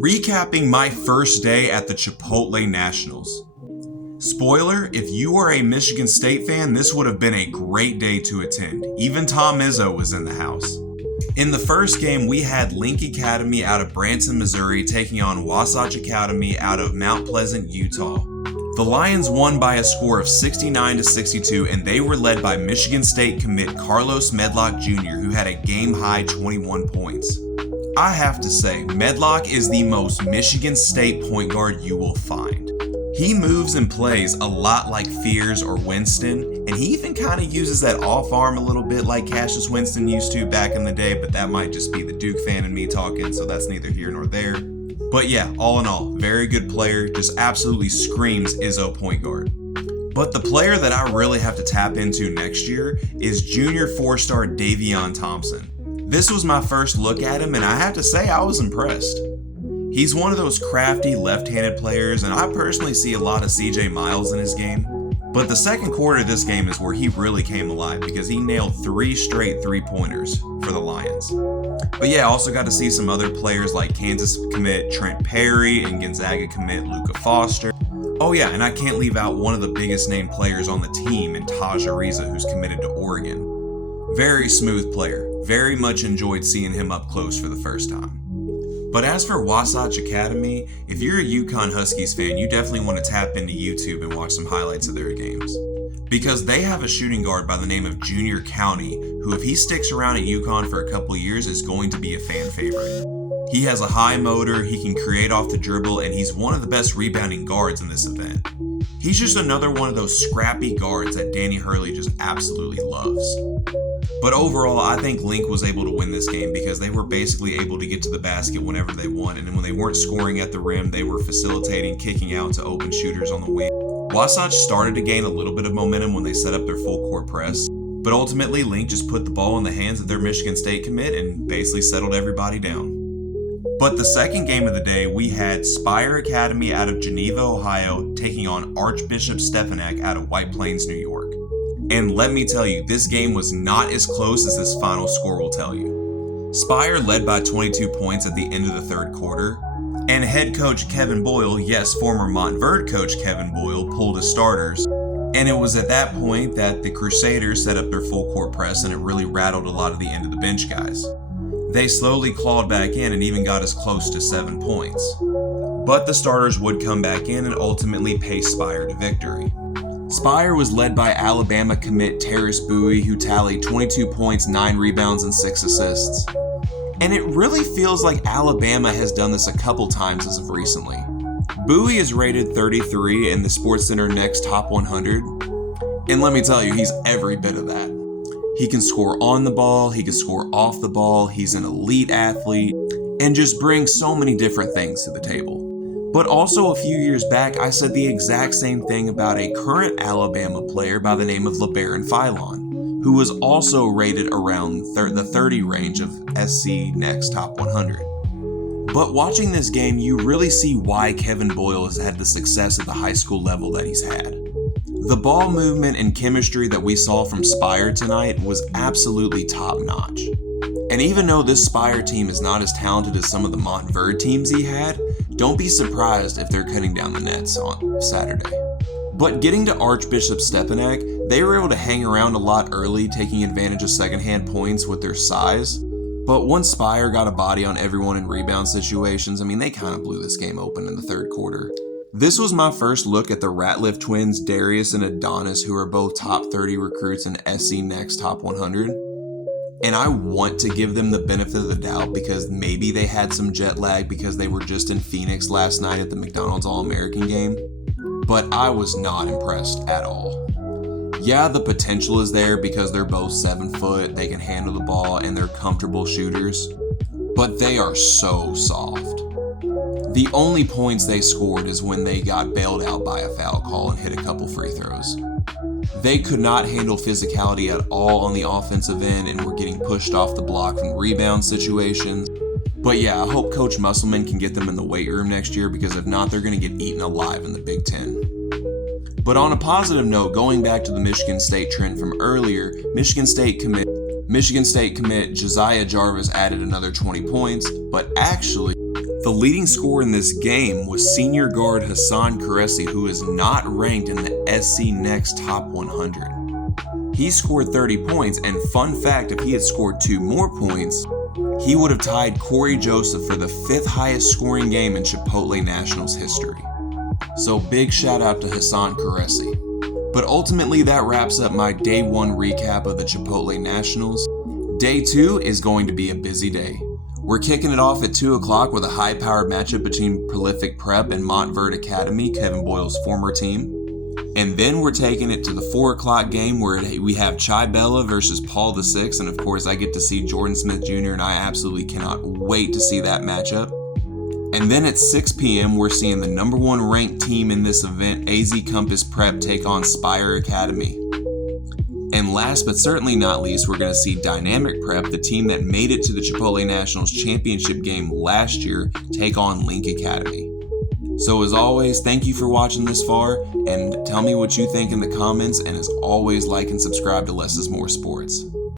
Recapping my first day at the Chipotle Nationals. Spoiler, if you are a Michigan State fan, this would have been a great day to attend. Even Tom Izzo was in the house. In the first game, we had Link Academy out of Branson, Missouri taking on Wasatch Academy out of Mount Pleasant, Utah. The Lions won by a score of 69-62, and they were led by Michigan State commit Carlos Medlock Jr., who had a game-high 21 points. I have to say, Medlock is the most Michigan State point guard you will find. He moves and plays a lot like Fears or Winston, and he even kind of uses that off arm a little bit like Cassius Winston used to back in the day, but that might just be the Duke fan in me talking, so that's neither here nor there. But yeah, all in all, very good player, just absolutely screams Izzo point guard. But the player that I really have to tap into next year is junior 4-star Davion Thompson. This was my first look at him, and I have to say I was impressed. He's one of those crafty left-handed players, and I personally see a lot of CJ Miles in his game. But the second quarter of this game is where he really came alive because he nailed 3 straight three-pointers for the Lions. But yeah, I also got to see some other players like Kansas commit Trent Perry and Gonzaga commit Luka Foster. Oh yeah, and I can't leave out one of the biggest named players on the team in Taj Ariza, who's committed to Oregon. Very smooth player. Very much enjoyed seeing him up close for the first time. But as for Wasatch Academy, if you're a UConn Huskies fan, you definitely want to tap into YouTube and watch some highlights of their games. Because they have a shooting guard by the name of Junior County, who if he sticks around at UConn for a couple years is going to be a fan favorite. He has a high motor, he can create off the dribble, and he's one of the best rebounding guards in this event. He's just another one of those scrappy guards that Danny Hurley just absolutely loves. But overall, I think Link was able to win this game because they were basically able to get to the basket whenever they wanted, and when they weren't scoring at the rim, they were facilitating, kicking out to open shooters on the wing. Wasatch started to gain a little bit of momentum when they set up their full court press, but ultimately Link just put the ball in the hands of their Michigan State commit and basically settled everybody down. But the second game of the day, we had Spire Academy out of Geneva, Ohio, taking on Archbishop Stepinac out of White Plains, New York. And let me tell you, this game was not as close as this final score will tell you. Spire led by 22 points at the end of the third quarter, and head coach Kevin Boyle, yes, former Montverde coach Kevin Boyle, pulled his starters. And it was at that point that the Crusaders set up their full court press, and it really rattled a lot of the end of the bench guys. They slowly clawed back in and even got as close to 7 points. But the starters would come back in and ultimately pace Spire to victory. Spire was led by Alabama commit Terrace Bowie, who tallied 22 points, 9 rebounds, and 6 assists. And it really feels like Alabama has done this a couple times as of recently. Bowie is rated 33 in the SportsCenter Next Top 100, and let me tell you, he's every bit of that. He can score on the ball, he can score off the ball, he's an elite athlete, and just brings so many different things to the table. But also a few years back, I said the exact same thing about a current Alabama player by the name of LeBaron Philon, who was also rated around the 30 range of SC Next Top 100. But watching this game, you really see why Kevin Boyle has had the success at the high school level that he's had. The ball movement and chemistry that we saw from Spire tonight was absolutely top-notch. And even though this Spire team is not as talented as some of the Montverde teams he had, don't be surprised if they're cutting down the nets on Saturday. But getting to Archbishop Stepinac, they were able to hang around a lot early, taking advantage of secondhand points with their size. But once Spire got a body on everyone in rebound situations, they kind of blew this game open in the third quarter. This was my first look at the Ratliff twins, Darius and Adonis, who are both top 30 recruits in SC Next Top 100. And I want to give them the benefit of the doubt because maybe they had some jet lag because they were just in Phoenix last night at the McDonald's All-American game. But I was not impressed at all. Yeah, the potential is there because they're both 7 foot, they can handle the ball, and they're comfortable shooters. But they are so soft. The only points they scored is when they got bailed out by a foul call and hit a couple free throws. They could not handle physicality at all on the offensive end and were getting pushed off the block from rebound situations. But yeah, I hope Coach Musselman can get them in the weight room next year because if not, they're going to get eaten alive in the Big Ten. But on a positive note, going back to the Michigan State trend from earlier, Michigan State commit Josiah Jarvis added another 20 points, but actually, The leading scorer in this game was senior guard Hassan Qureshi, who is not ranked in the SC Next Top 100. He scored 30 points, and fun fact, if he had scored 2 more points, he would have tied Corey Joseph for the 5th highest scoring game in Chipotle Nationals history. So big shout out to Hassan Qureshi. But ultimately that wraps up my Day 1 recap of the Chipotle Nationals. Day 2 is going to be a busy day. We're kicking it off at 2 o'clock with a high-powered matchup between Prolific Prep and Montverde Academy, Kevin Boyle's former team. And then we're taking it to the 4 o'clock game where we have Chai Bella versus Paul VI. And of course, I get to see Jordan Smith Jr. and I absolutely cannot wait to see that matchup. And then at 6 p.m., we're seeing the number 1 ranked team in this event, AZ Compass Prep, take on Spire Academy. And last but certainly not least, we're going to see Dynamic Prep, the team that made it to the Chipotle Nationals championship game last year, take on Link Academy. So as always, thank you for watching this far, and tell me what you think in the comments, and as always, like and subscribe to Less is More Sports.